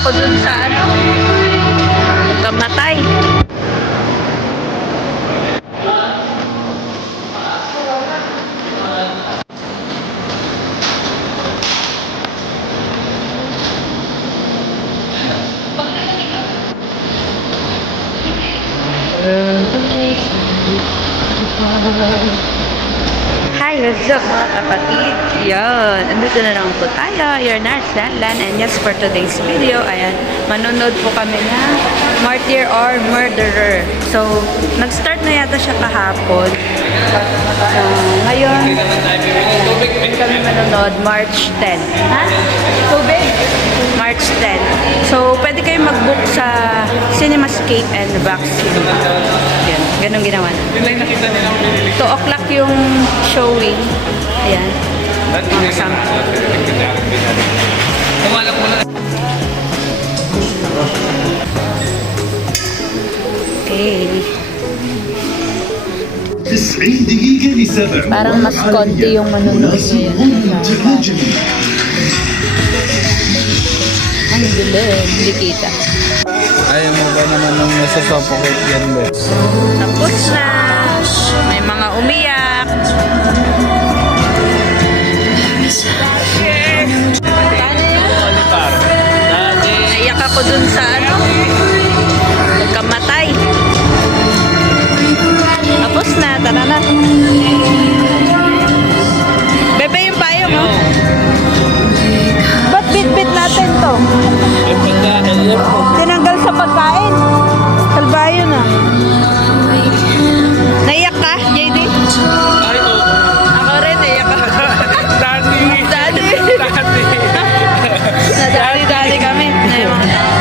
ako dun sa ano, kamatay. Hi, what's up mga kapatid? Yan, andito na naman po tayo. Your Nars Landland. And yes, for today's video, ayan, manonood po kami ng Martyr or Murderer. So, nag-start na yata siya kahapon. Ngayon, kami manonood March 10. Ha? Tubig? March 10. So, pwede kayo mag-book sa Cinemascape and Vaccine. Yan, ganun ginawa na. 2 o'clock yung showing. Ayan. Mga sample. Okay. Parang mas konti yung manonood ngayon. Ang gulo, hindi kita. Ayaw mo ba naman nung nasa-suffocate yan ba? Tapos na. May mga umiyak. Naiyak ako dun sa ano, nagkamatay. Tapos na, tara na. Bebe yung payong, oh. Ba't bit-bit natin to? Tinanggal sa pagkain. Kalbayo na. Naiyak ka, JD? Ako rin, naiyak ka. Nadali kami. Maganda.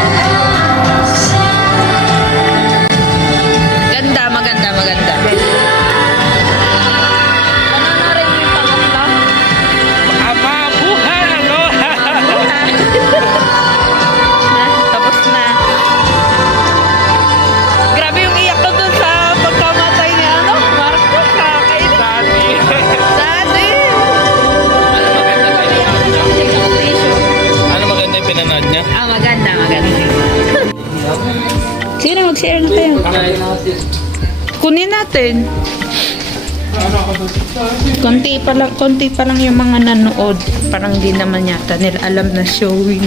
Ano na rin yung pangatlo? Ama, buhay! Ano? Tapos na. Grabe yung iyak ko dun sa pagkamatay ni ano, Marcos. Kakainin. Dati. Ano maganda yung pinanood niya? Ah, maganda. Sino mag-share na tayo? Kunin natin. Konti pa lang yung mga nanood. Parang di naman yata nila alam na showing.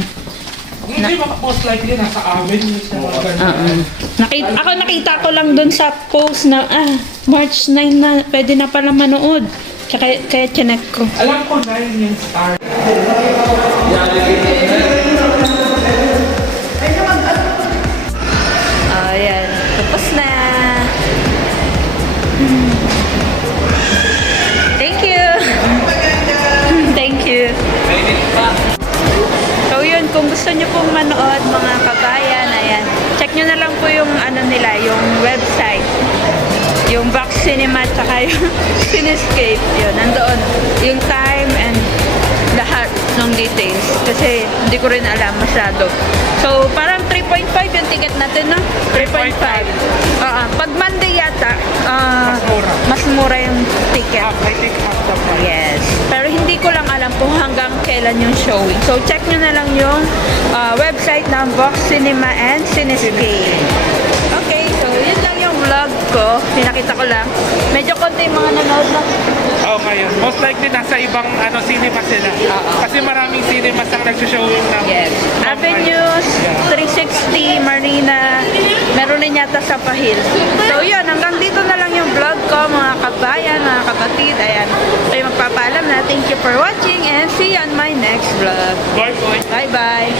Hindi, most likely nasa amin yung sa mga ganun. Nakita ko lang dun sa post na March 9 na pwede na pala manood. Kaya chinek ko. Alam ko 9 yung start. Ayan. Tapos na. Thank you. So yun, kung gusto nyo pong manood mga kabayan, ayan, check nyo na lang po yung ano nila, yung website. Yung Vox Cinema tsaka yung Cinescape. Yun, nandoon. Yung time and lahat ng details. Kasi hindi ko rin alam masyado. So, parang 3.5 yung ticket natin, no? 3.5. Pag Monday yata, mas mura yung ticket. I think half the price. Yes. Pero hindi ko lang alam kung hanggang kailan yung showing. So, check nyo na lang yung website ng Vox Cinema and Cinescape. Okay, so yun lang yung vlog ko. Pinakita ko lang. Medyo konti yung mga nanood na. Ngayon. Most likely nasa ibang cinema sila. Kasi maraming cinemas ang nag-showing ng Yes. Avenues, 360, Marina, meron din yata sa Pahil. So yun, hanggang dito na lang yung vlog ko mga kabayan, mga kapatid. Ayan, tayo magpapaalam na. Thank you for watching and see you on my next vlog. Bye. Bye-bye.